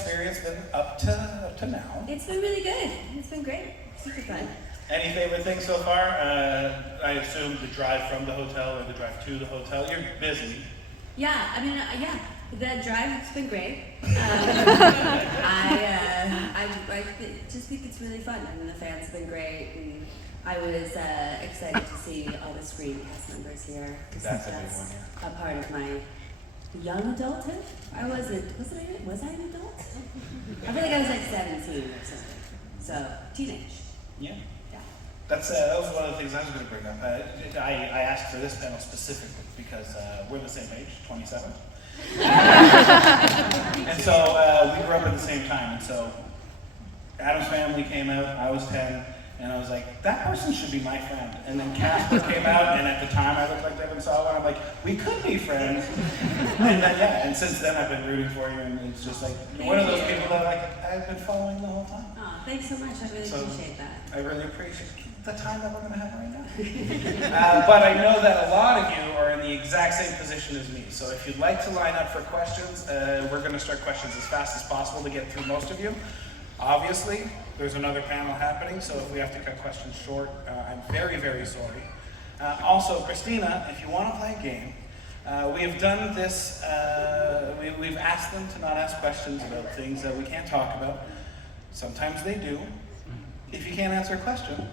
experience been up to now? It's been really good. It's been great. Super fun. Any favorite things so far? I assume the drive from the hotel or the drive to the hotel. You're busy. Yeah, I mean, yeah, the drive has been great. Just think it's really fun. I mean, the fans have been great, and I was excited to see all the Scream cast members here. That's a big one, yeah. A part of my young adulthood. I wasn't, was I an adult? I feel like I was like 17 or something. So, teenage. Yeah. Yeah. That was one of the things I was going to bring up. I asked for this panel specifically because we're the same age, 27. And so we grew up at the same time. And so Adam's Family came out, I was 10, and I was like, that person should be my friend. And then Casper came out, and at the time I looked like Devin saw one. I'm like, we could be friends. And then, yeah, and since then I've been rooting for you, and it's just like, one of those people that like, I've been following the whole time. Oh, thanks so much. I really appreciate that. I really appreciate the time that we're going to have right now. But I know that a lot of you are in the exact same position as me. So if you'd like to line up for questions, we're going to start questions as fast as possible to get through most of you. Obviously, there's another panel happening, so if we have to cut questions short, I'm very, very sorry. Also, Christina, if you want to play a game, we have done this, we've asked them to not ask questions about things that we can't talk about. Sometimes they do. If you can't answer a question,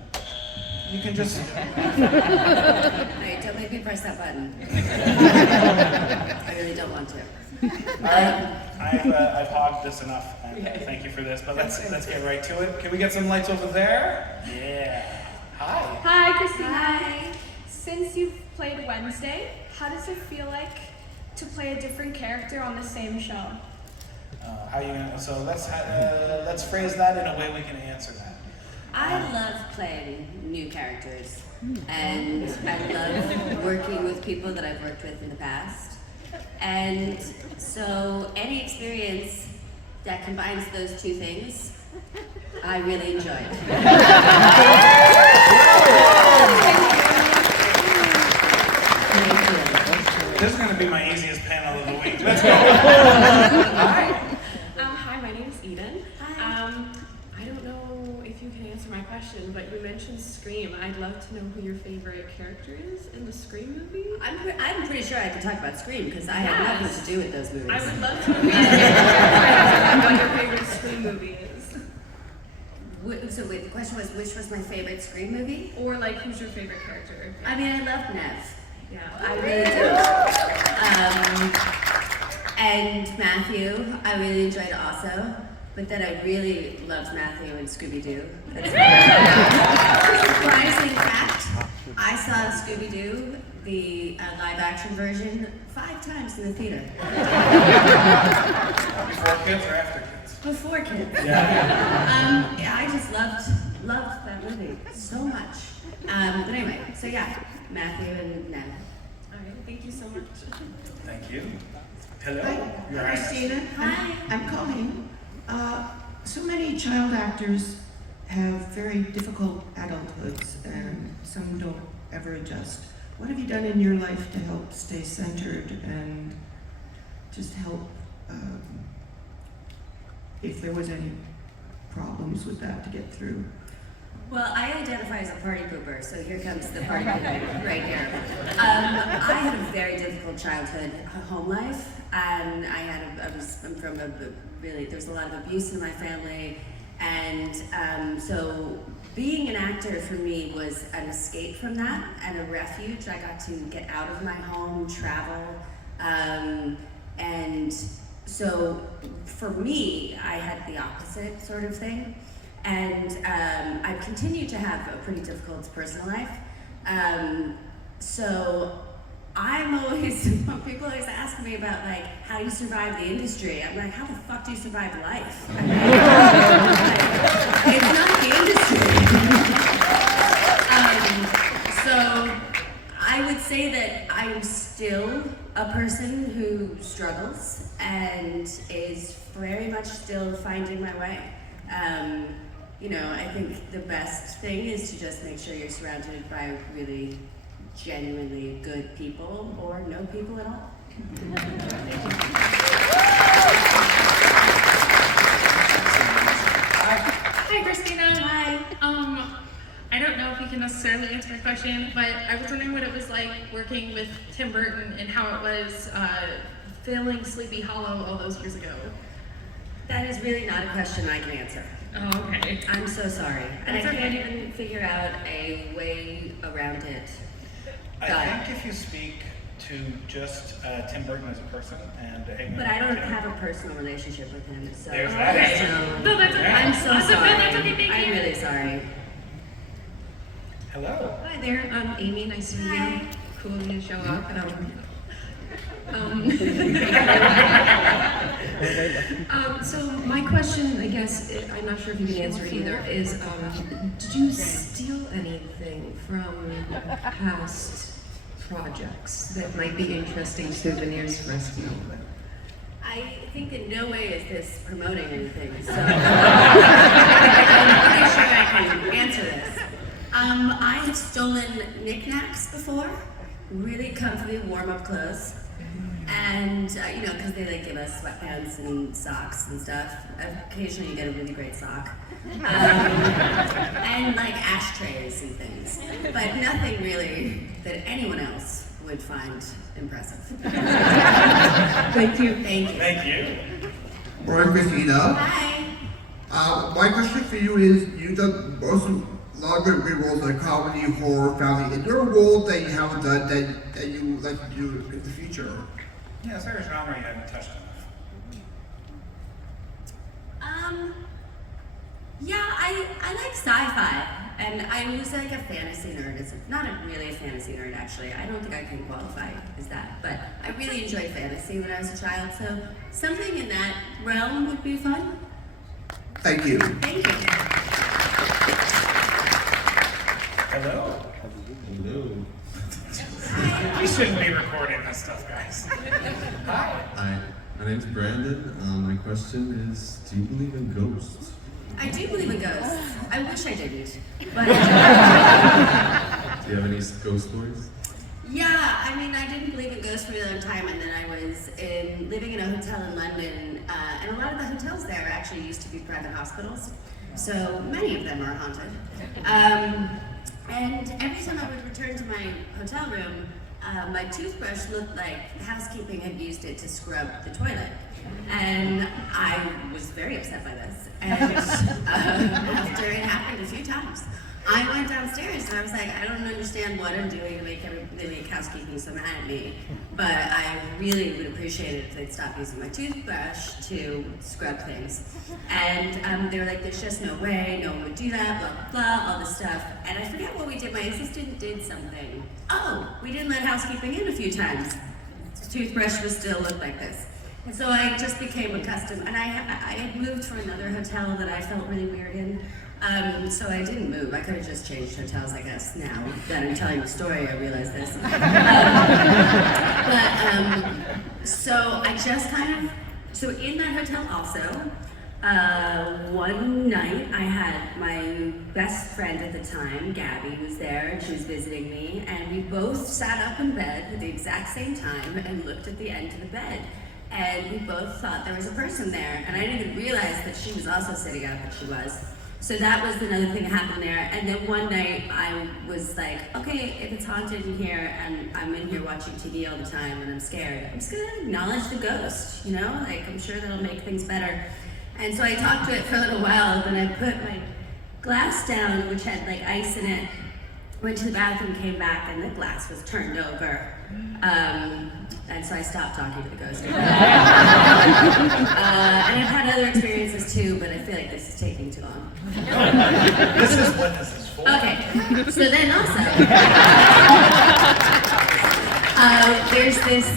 you can just... Alright, don't make me press that button. I really don't want to. I've hogged this enough, and thank you for this, but let's get right to it. Can we get some lights over there? Yeah. Hi. Hi, Christina. Hi. Since you've played Wednesday, how does it feel like to play a different character on the same show? How you gonna? So let's phrase that in a way we can answer that. I love playing new characters, and I love working with people that I've worked with in the past. And so any experience that combines those two things, I really enjoy it. This is going to be my easiest panel of the week. Let's go. Hi. Hi, my name is Eden. Hi. I don't know if you can answer my question, but you mentioned Scream. I'd love to know who your favorite character is in the Scream movie. I'm pretty sure I can talk about Scream because I have nothing to do with those movies. I would love to know what your favorite Scream movie is. So wait, the question was, which was my favorite Scream movie? Or like, who's your favorite character? I mean, I love Nev. Yeah. I really do. And Matthew, I really enjoyed also. But then I really loved Matthew and Scooby-Doo. That's surprising fact. I saw Scooby-Doo, the live-action version, 5 times in the theater. Before kids or after kids? Before kids. Yeah. I just loved that movie so much. But anyway, so yeah, Matthew and Nana. All right, thank you so much. Thank you. Hello. Hi, You're Christina. Hi. I'm Colleen. So many child actors have very difficult adulthoods, and some don't ever adjust. What have you done in your life to help stay centered and just help if there was any problems with that to get through? Well, I identify as a party pooper, so here comes the party pooper right here. I had a very difficult childhood home life, and I'm from a really, there's a lot of abuse in my family, and so being an actor for me was an escape from that and a refuge. I got to get out of my home, travel, and so for me, I had the opposite sort of thing. And I've continued to have a pretty difficult personal life. So I'm always, people always ask me about like, how do you survive the industry? I'm like, how the fuck do you survive life? I mean, it's not the industry. So I would say that I'm still a person who struggles and is very much still finding my way. You know, I think the best thing is to just make sure you're surrounded by really genuinely good people or no people at all. Thank you. I don't know if you can necessarily answer my question, but I was wondering what it was like working with Tim Burton and how it was filming Sleepy Hollow all those years ago. That is really not a question I can answer. Oh, okay. I'm so sorry. And That's I can't okay. even figure out a way around it. I think if you speak to just Tim Burton as a person and But I don't have a personal relationship with him, so. There's that Okay. answer. No, that's okay. I'm so That's sorry. okay, that's okay, thank I'm you. really sorry. Hello. Hi there, I'm Amy. Nice to meet Hi. you. Cool of you to show up. So my question, I guess, I'm not sure if you can answer it either, is did you steal anything from past projects that might be interesting souvenirs for us to know? I think in no way is this promoting anything, so. I'm pretty sure I can answer this. I have stolen knickknacks before, really comfy warm-up clothes. And, you know, because they like give us sweatpants and socks and stuff. Occasionally you get a really great sock. And like ashtrays and things. But nothing really that anyone else would find impressive. Thank you. Thank you. Thank you. Morning, Christina. Hi. My question for you is, you've done a lot of great roles like comedy, horror, family. Is there a role that you haven't done that you would like to do in the future? Yeah, is there a genre you haven't touched on? Yeah, I like sci-fi, and I was like a fantasy nerd. It's not really a fantasy nerd, actually. I don't think I can qualify as that, but I really enjoyed fantasy when I was a child, so something in that realm would be fun. Thank you. Thank you. Hello. Hello. We shouldn't be recording this stuff, guys. Hi. Hi, my name's Brandon. My question is, do you believe in ghosts? I do believe in ghosts. I wish I didn't, but Do you have any ghost stories? yeah, I mean, I didn't believe in ghosts for a long time, and then I was living in a hotel in London, and a lot of the hotels there actually used to be private hospitals, so many of them are haunted. And every time I would return to my hotel room, my toothbrush looked like housekeeping had used it to scrub the toilet. And I was very upset by this. And after it happened a few times, I went downstairs and I was like, I don't understand what I'm doing to make housekeeping so mad at me. But I really would appreciate it if they'd stop using my toothbrush to scrub things. And they were like, there's just no way, no one would do that, blah, blah, blah, all this stuff. And I forget what we did. My assistant did something. Oh, we didn't let housekeeping in a few times. The toothbrush was still looked like this. And so I just became accustomed. And I had moved for another hotel that I felt really weird in. So I didn't move. I could have just changed hotels, I guess, now that I'm telling the story, I realize this. So I just so in that hotel also, one night I had my best friend at the time, Gabby, was there, and she was visiting me, and we both sat up in bed at the exact same time and looked at the end of the bed. And we both thought there was a person there, and I didn't even realize that she was also sitting up, but she was. So that was another thing that happened there. And then one night I was like, okay, if it's haunted in here and I'm in here watching TV all the time and I'm scared, I'm just gonna acknowledge the ghost, you know? Like, I'm sure that'll make things better. And so I talked to it for a little while, then I put my glass down, which had like ice in it, went to the bathroom, came back, and the glass was turned over. And so I stopped talking to the ghost. And I've had other experiences too, but I feel like this is taking too long. This is what this is for. Okay, so then also, there's this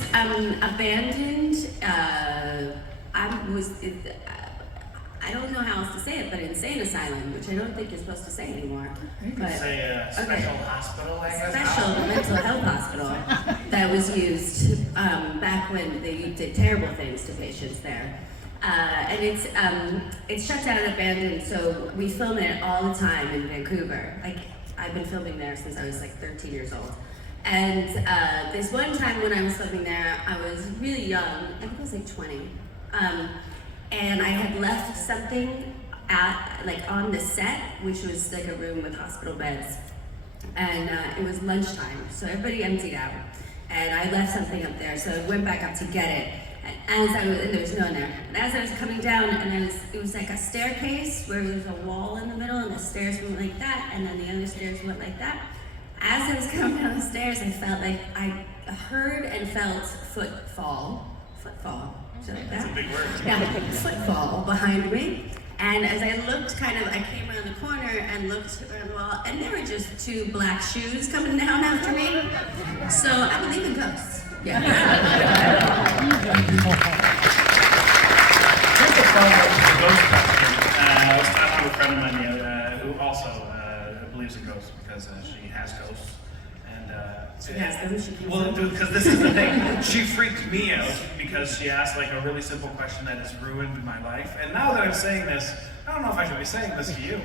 abandoned, I don't know how else to say it, but insane asylum, which I don't think you're supposed to say anymore. But, Say a special hospital, I guess. special mental health hospital that was used back when they did terrible things to patients there. And it's shut down and abandoned, so we film it all the time in Vancouver. Like, I've been filming there since I was like 13 years old. And this one time when I was filming there, I was really young, I think I was like 20. And I had left something on the set, which was like a room with hospital beds, and it was lunchtime, so everybody emptied out, and I left something up there, so I went back up to get it. And there was no one there. And as I was coming down, and it was like a staircase where there was a wall in the middle, and the stairs went like that, and then the other stairs went like that. As I was coming down the stairs, I felt like I heard and felt footfall. So like that. That's a big word. Yeah, footfall behind me. And as I looked, I came around the corner and looked around the wall, and there were just 2 black shoes coming down after me. So I believe in ghosts. Yeah. Here's the follow-up to the ghost question. I was talking to a friend of mine who also believes in ghosts because she has ghosts. And well, because this is the thing. She freaked me out because she asked like a really simple question that has ruined my life. And now that I'm saying this, I don't know if I should be saying this to you.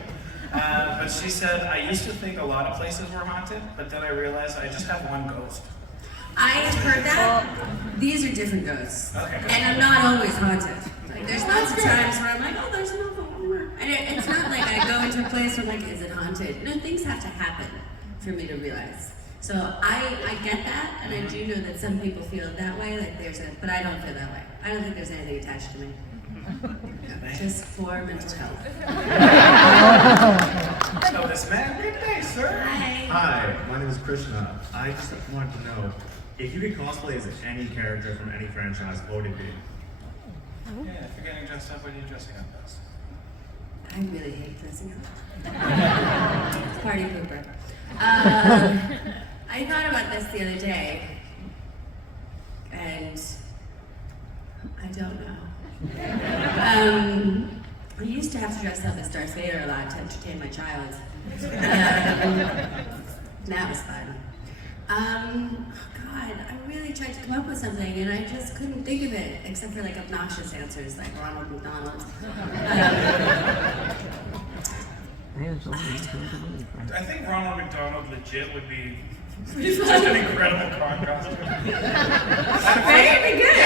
But she said, I used to think a lot of places were haunted, but then I realized I just have one ghost. I have heard that. These are different ghosts. Okay. And I'm not always haunted. Like, there's lots of times where I'm like, oh, there's another one. And it's not like I go into a place where I'm like, is it haunted? No, things have to happen for me to realize. So I get that, and I do know that some people feel that way, like but I don't feel that way. I don't think there's anything attached to me. Just for mental health. So this man, good day, sir. Hi. Hi, my name is Krishna. I just wanted to know, if you could cosplay as any character from any franchise, what would it be? Yeah, if you're getting dressed up, what are you dressing up as? I really hate dressing up. Party pooper. I thought about this the other day, and I don't know. I used to have to dress up as Darth Vader a lot to entertain my child. That was fun. God, I really tried to come up with something and I just couldn't think of it, except for like obnoxious answers like Ronald McDonald. I think Ronald McDonald legit would be just an incredible contrast. Right? Be good.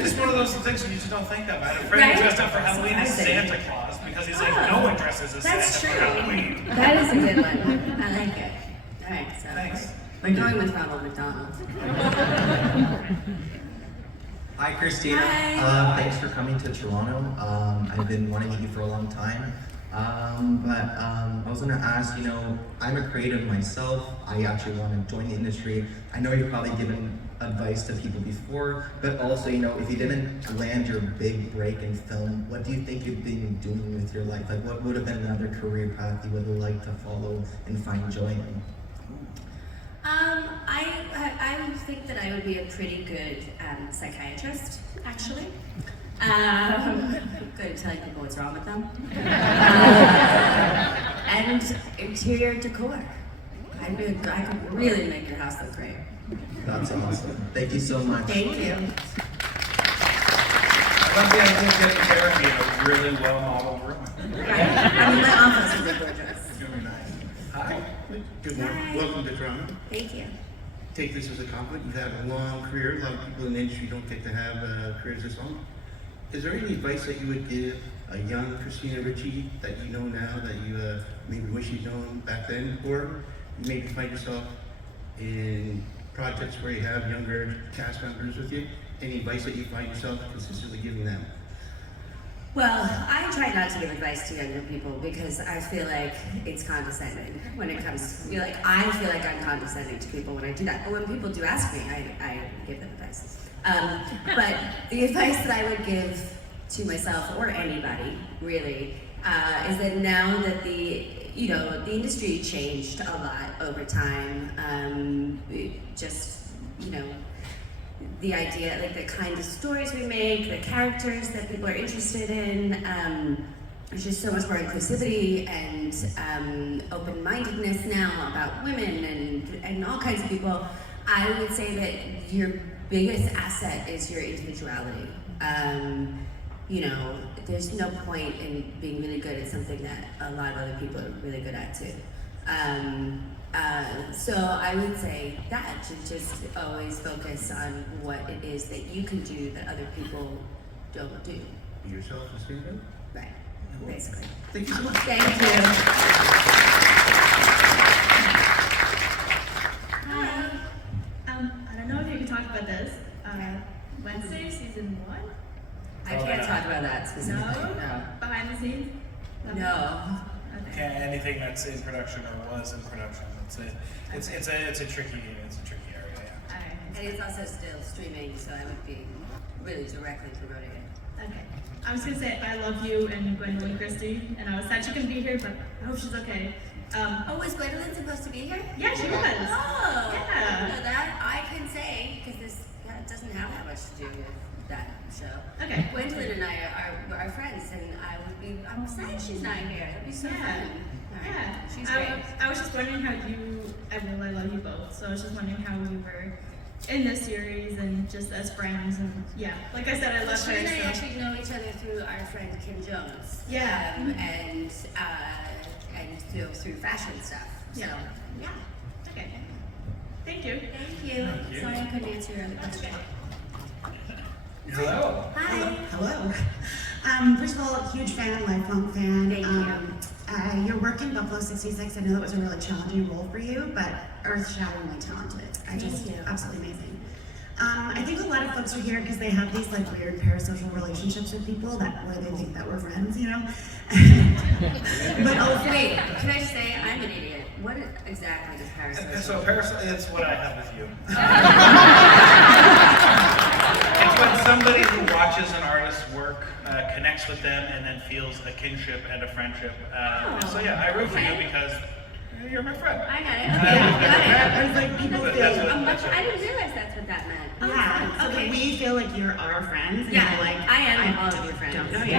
It's one of those things you just don't think of. I had a friend who dressed up for Halloween as Santa Claus because he's like, no one dresses as Santa for Halloween. That is a good one. I like it. All right, so Thanks. we're going with Ronald McDonald. Hi, Christina. Hi. Thanks for coming to Toronto. I've been wanting to meet you for a long time. I was going to ask, I'm a creative myself. I actually want to join the industry. I know you've probably given advice to people before, but also, if you didn't land your big break in film, what do you think you've been doing with your life? Like, what would have been another career path you would have liked to follow and find joy in? I would think that I would be a pretty good psychiatrist, actually. Good at telling people what's wrong with them. And interior decor. I could really make your house look great. That's awesome. Thank you so much. Thank you. I love the idea of getting therapy in a really well-modeled room. My office would be gorgeous. It's gonna be nice. Hi. Good morning. Hi. Welcome to Toronto. Thank you. Take this as a compliment. You've had a long career. A lot of people in the industry don't get to have careers this long. Is there any advice that you would give a young Christina Ricci that you know now that you maybe wish you'd known back then? Or you maybe find yourself in projects where you have younger cast members with you? Any advice that you find yourself consistently giving them? Well, I try not to give advice to younger people because I feel like it's condescending when it comes. I feel like I'm condescending to people when I do that. But when people do ask me, I give them advice. But the advice that I would give to myself or anybody really is that now that the industry changed a lot over time. The idea, like the kind of stories we make, the characters that people are interested in, there's just so much more inclusivity and open-mindedness now about women and all kinds of people. I would say that your biggest asset is your individuality. There's no point in being really good at something that a lot of other people are really good at too. So I would say that to just always focus on what it is that you can do that other people don't do. Yourself, Christina? Right. basically. Thank you so much. Thank you. Hi. I don't know if you can talk about this. Wednesday, season 1? I can't talk about that specifically. No? Behind the scenes? No. Okay. Can't anything that's in production or was in production. It's a tricky area. Yeah. Alright. And it's also still streaming, so I would be really directly promoting it. Okay. I was gonna say I love you and Gwendolyn Christie, and I was sad she couldn't be here, but I hope she's okay. Oh, was Gwendolyn supposed to be here? Yeah, she was. Oh, Yeah. I didn't know that. I can say, because this doesn't have that much to do with that show. Okay. Gwendolyn and I are friends, and I'm sad she's not here. That'd be so Yeah. fun. All right. Yeah. She's great. I was just wondering how I love you both, so I was just wondering how we were in this series and just as friends, and yeah, like I said, I love She her. and I So. actually know each other through our friend Kim Jones. Yeah. And through fashion stuff. So, Yeah. yeah. Okay. Thank you. Thank you. Sorry I couldn't answer your other question. Hello. Hi. Hello. First of all, huge fan, lifelong fan. Thank you. Your work in Buffalo 66, I know that was a really challenging role for you, but earth-shatteringly talented. Thank you. Absolutely amazing. I think a lot of folks are here because they have these like weird parasocial relationships with people where they think that we're friends, you know? But also, Wait, can I just say, I'm an idiot. What exactly does parasocial? So it's what I have with you. It's when somebody who watches an artist's work connects with them and then feels a kinship and a friendship. So yeah, I root for you because you're my friend. I got it. Okay, got it. I was like, people But feel, that's what- I didn't realize that's what that meant. Oh, yeah, so okay. that we feel like you're our friends. And Yeah, we're like, I am all of your friends. Don't know you. We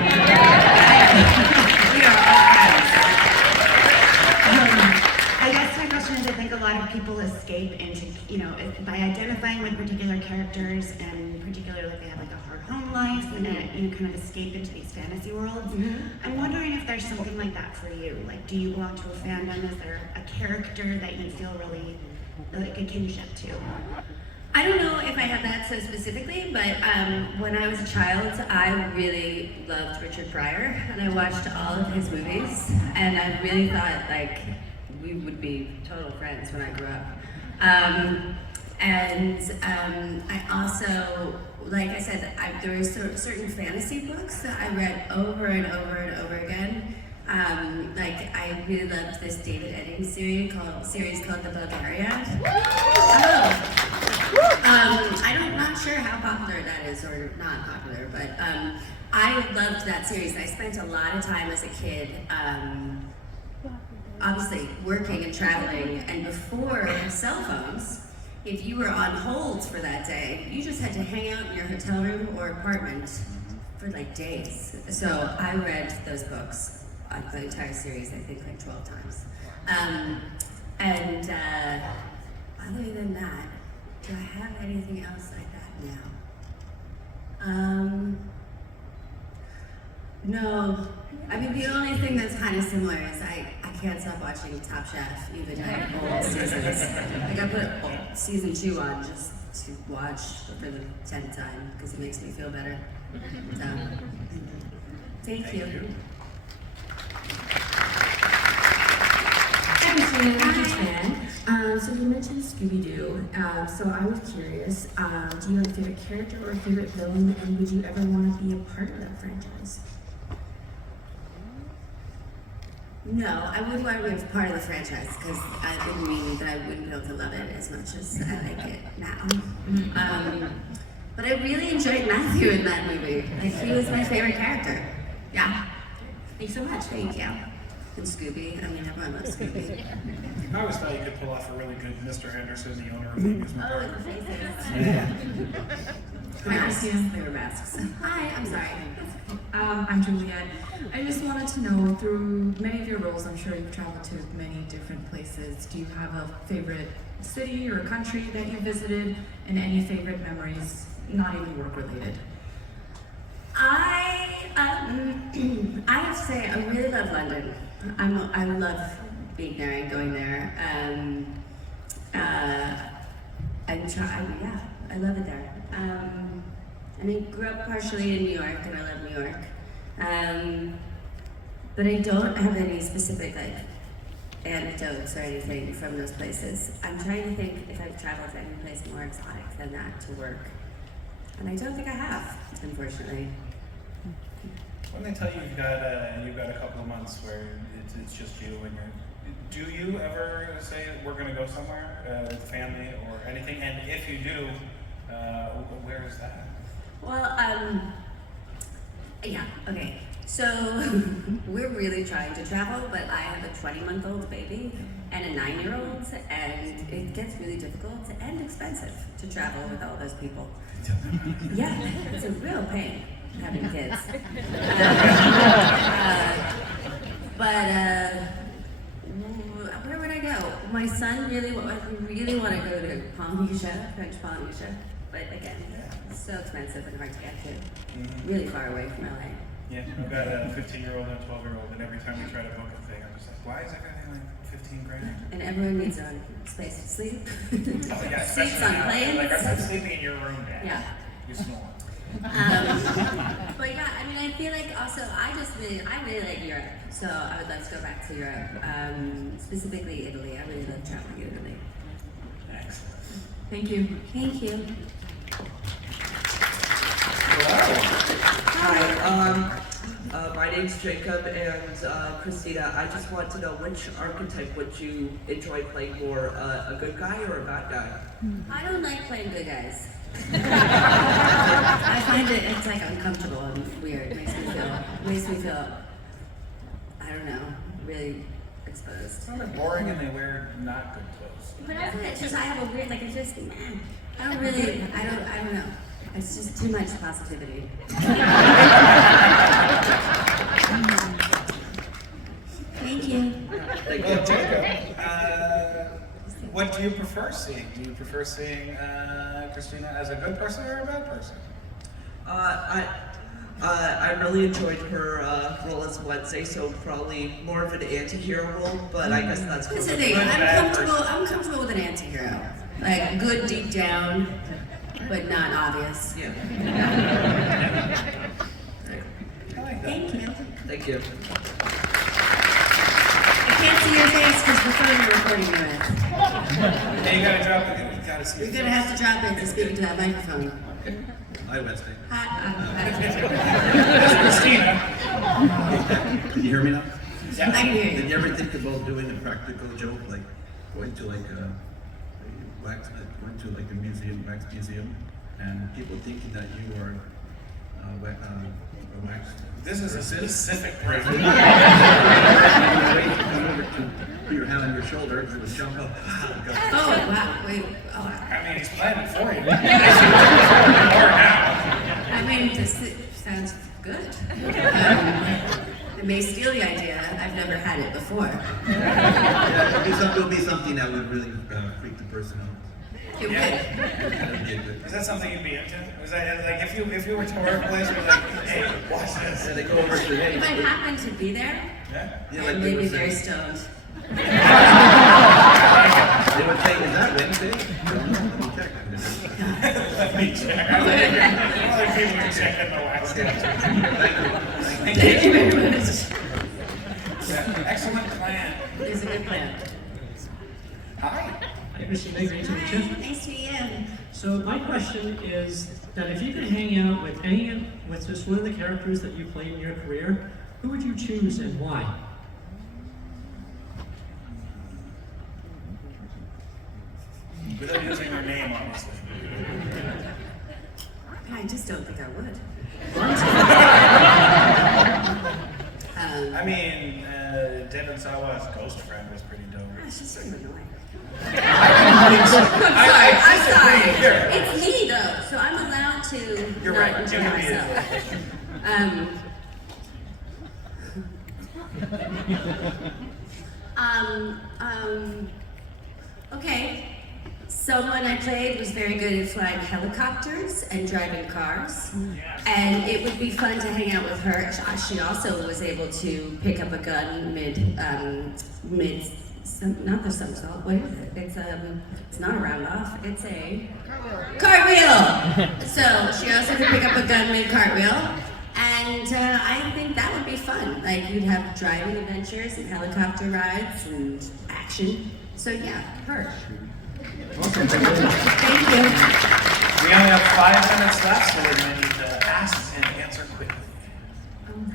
are all friends. I guess my question is, I think a lot of people escape into, by identifying with particular characters, and particularly like they have like a hard home life, and kind of escape into these fantasy worlds. I'm wondering if there's something like that for you. Like, do you belong to a fandom? Is there a character that you feel really like a kinship to? I don't know if I have that so specifically, but when I was a child, I really loved Richard Pryor, and I watched all of his movies, and I really thought like we would be total friends when I grew up. I also, like I said, there were certain fantasy books that I read over and over and over again. Like I really loved this David Eddings series called The Bulgarian. I'm not sure how popular that is or not popular, but I loved that series. I spent a lot of time as a kid, obviously working and traveling, and before cell phones, if you were on hold for that day, you just had to hang out in your hotel room or apartment for like days. So I read those books, the entire series, I think like 12 times. Other than that, do I have anything else like that now? No. I mean, the only thing that's kind of similar is I can't stop watching Top Chef, even like old seasons. Like I put season 2 on just to watch for the 10th time because it makes me feel better. So, thank you. Hi, Christina Ricci. So you mentioned Scooby-Doo, so I was curious, do you have a favorite character or a favorite villain, and would you ever want to be a part of that franchise? No, I wouldn't want to be a part of the franchise because it would mean that I wouldn't be able to love it as much as I like it now. But I really enjoyed Matthew in that movie. Like, he was my favorite character. Yeah. Thanks so much. Thank you. And Scooby. I mean, everyone loves Scooby. I always thought you could pull off a really good Mr. Henderson, the owner of the amusement Oh, park. the faces. Masks. They were masks. Hi, I'm sorry. I'm Juliet. I just wanted to know, through many of your roles, I'm sure you've traveled to many different places. Do you have a favorite city or country that you visited, and any favorite memories, not even work related? I have to say, I really love London. I love being there and going there. I love it there. I mean, grew up partially in New York, and I love New York. But I don't have any specific like anecdotes or anything from those places. I'm trying to think if I've traveled to any place more exotic than that to work. And I don't think I have, unfortunately. When they tell you you've got a couple of months where it's just you and do you ever say we're going to go somewhere with family or anything? And if you do, where is that? Well, yeah, okay. So we're really trying to travel, but I have a 20-month-old baby and a 9-year-old, and it gets really difficult and expensive to travel with all those people. Yeah, it's a real pain having kids. Where would I go? My son really want to go to Polynesia, French Polynesia, but again, it's so expensive and hard to get to. Really far away from LA. Yeah, I've got a 15-year-old and a 12-year-old, and every time we try to book a thing, I'm just like, why is everything like 15 grand? And everyone needs their own space to sleep. Oh, yeah, Seats on planes. Like, I'm sleeping in your room, Dad. Yeah. You snore. But yeah, I mean, I feel like also I really like Europe, so I would love to go back to Europe, specifically Italy. I really love traveling in Italy. Excellent. Thank you. Thank you. Hi, my name's Jacob, and Christina, I just want to know which archetype would you enjoy playing more, a good guy or a bad guy? I don't like playing good guys. I find it's like uncomfortable and weird. It makes me feel, I don't know, really exposed. Well, they're boring and they wear not good clothes. But it's just, I have a weird, like, it's just, man, I don't know. It's just too much positivity. Thank you. Well, Jacob, what do you prefer seeing? Do you prefer seeing Christina as a good person or a bad person? I really enjoyed her role as Wednesday, so probably more of an anti-hero role, but I guess that's That's the thing, I'm comfortable with an anti-hero. Like, good deep down, but not obvious. Yeah. Thank you. Thank you. I can't see your face because the phone you're recording you with. Hey, you gotta drop it. You gotta see You're gonna have to drop it to speak into that microphone. Hi, Wednesday. That's Christina. Can you hear me now? Yeah. I can hear you. Did you ever think about doing a practical joke, like going to like a wax museum, and people thinking that you are a wax? This is a specific break. Come over to put your hand on your shoulder, and would jump up. Oh, wow. Wait. Oh. I mean, he's planning for you. I mean, this sounds good. It may steal the idea. I've never had it before. Yeah, it'll be something that would really freak the person out. It Is that something you'd be into? Was that like if you were to work a place where like, hey, watch this? Yeah, they go over to the If I happen to be there, yeah, I may be very stoned. They would say, is that Wednesday? Let me check. Other people are checking the wax. Thank you very much. Yeah, excellent plan. It's a good plan. Hi. Hi, Christina. Great to meet you. Hi, nice to meet you. So my question is that if you could hang out with just one of the characters that you played in your career, who would you choose and why? Without using their name, obviously. I just don't think I would. I mean, Devin Sawa's ghost friend was pretty dope. She's sort of annoying. I'm sorry. It's me though, so I'm allowed to You're not right. enjoy Give me okay. Someone I played was very good at flying helicopters and driving cars, and it would be fun to hang out with her. She also was able to pick up a gun not the somersault. What is it? It's not a round off. It's a cartwheel. So she also could pick up a gun mid cartwheel, and And I think that would be fun. Like, you'd have driving adventures and helicopter rides and action. So yeah, her. Awesome. Thank you. We only have 5 minutes left, so we're going to need to ask and answer quickly.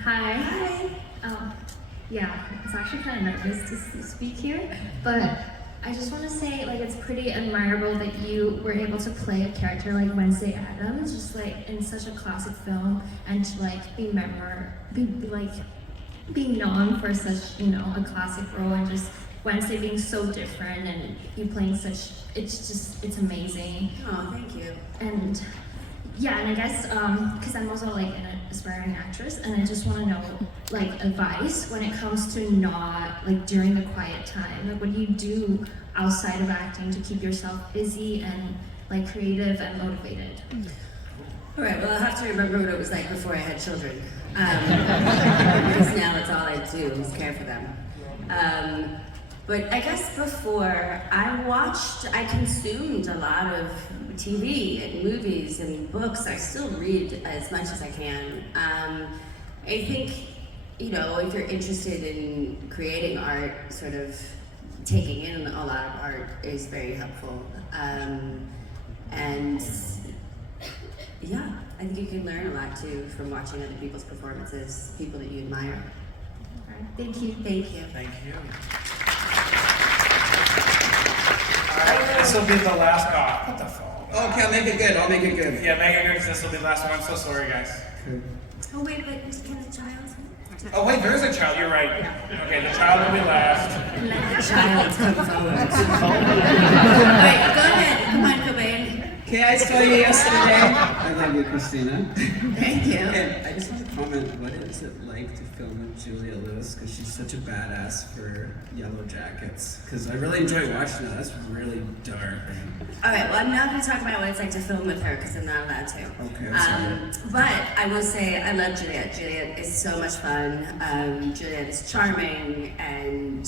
Hi. Hi. Yeah, it's actually kind of nervous to speak here, but I just want to say, like, it's pretty admirable that you were able to play a character like Wednesday Addams, just like in such a classic film, and to like be known for such, you know, a classic role, and just Wednesday being so different, and you playing such, it's amazing. Oh, thank you. And yeah, and I guess because I'm also like an aspiring actress, and I just want to know like advice when it comes to not like during the quiet time. Like, what do you do outside of acting to keep yourself busy and like creative and motivated? All right, well, I'll have to remember what it was like before I had children. Because now that's all I do is care for them. But I guess before, I consumed a lot of TV and movies and books. I still read as much as I can. I think, you know, if you're interested in creating art, sort of taking in a lot of art is very helpful. And yeah, I think you can learn a lot too from watching other people's performances, people that you admire. All right, thank you. Thank you. Thank you. Alright, this will be the last call. What the fuck? Okay, I'll make it good. I'll make it good. Yeah, make it good because this will be the last one. I'm so sorry, guys. Oh wait, but can the child? Oh wait, there is a child. You're right. Okay, the child will be last. Let the child come forward. Wait, go ahead. Come on, Cobain. Okay, I saw you yesterday. I love you, Christina. Thank you. And I just want to comment, what is it like to film with Julia Lewis? Because she's such a badass for Yellow Jackets. Because I really enjoy watching that. That's really dark. All right, well, I'm not going to talk about what it's like to film with her because I'm not allowed to. Okay, I'm sorry. But I will say I love Juliet. Juliet is so much fun. Juliet is charming and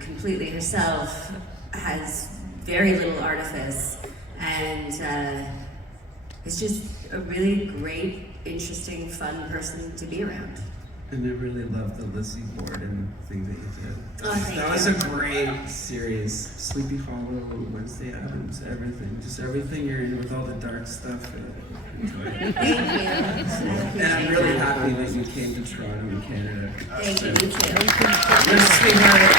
completely herself, has very little artifice, and is just a really great, interesting, fun person to be around. And I really love the Lizzie Borden thing that you did. Oh, thank that you. was a great series. Sleepy Hollow, Wednesday Addams, everything. Just everything you're in with all the dark stuff. Enjoy it. Thank you. And I'm really happy that you came to Toronto in Canada. Thank you, you too. You're a sweetheart.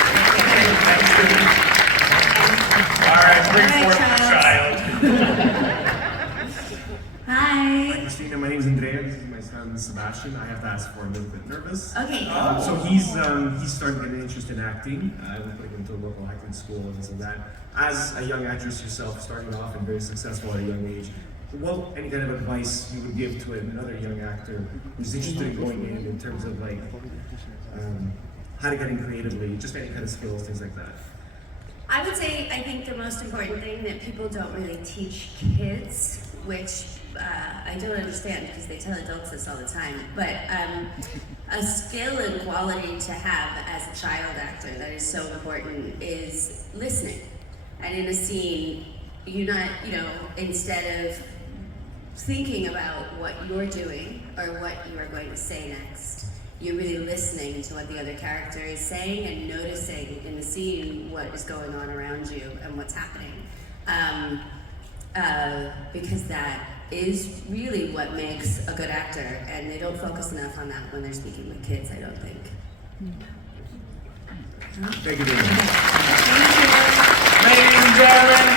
All right, bring forth the child. Hi. Hi, Christina. My name is Andrea. This is my son Sebastian. I have to ask for a little bit nervous. Okay. So he's starting to get an interest in acting. We're putting him to a local acting school and things like that. As a young actress yourself, starting off and very successful at a young age, what any kind of advice you would give to another young actor who's interested in going in terms of like how to get in creatively, just any kind of skills, things like that? I would say I think the most important thing that people don't really teach kids, which I don't understand because they tell adults this all the time, but a skill and quality to have as a child actor that is so important is listening. And in a scene, you're not, instead of thinking about what you're doing or what you are going to say next, you're really listening to what the other character is saying and noticing in the scene what is going on around you and what's happening. Because that is really what makes a good actor, and they don't focus enough on that when they're speaking with kids, I don't think. Thank you. Ladies and gentlemen,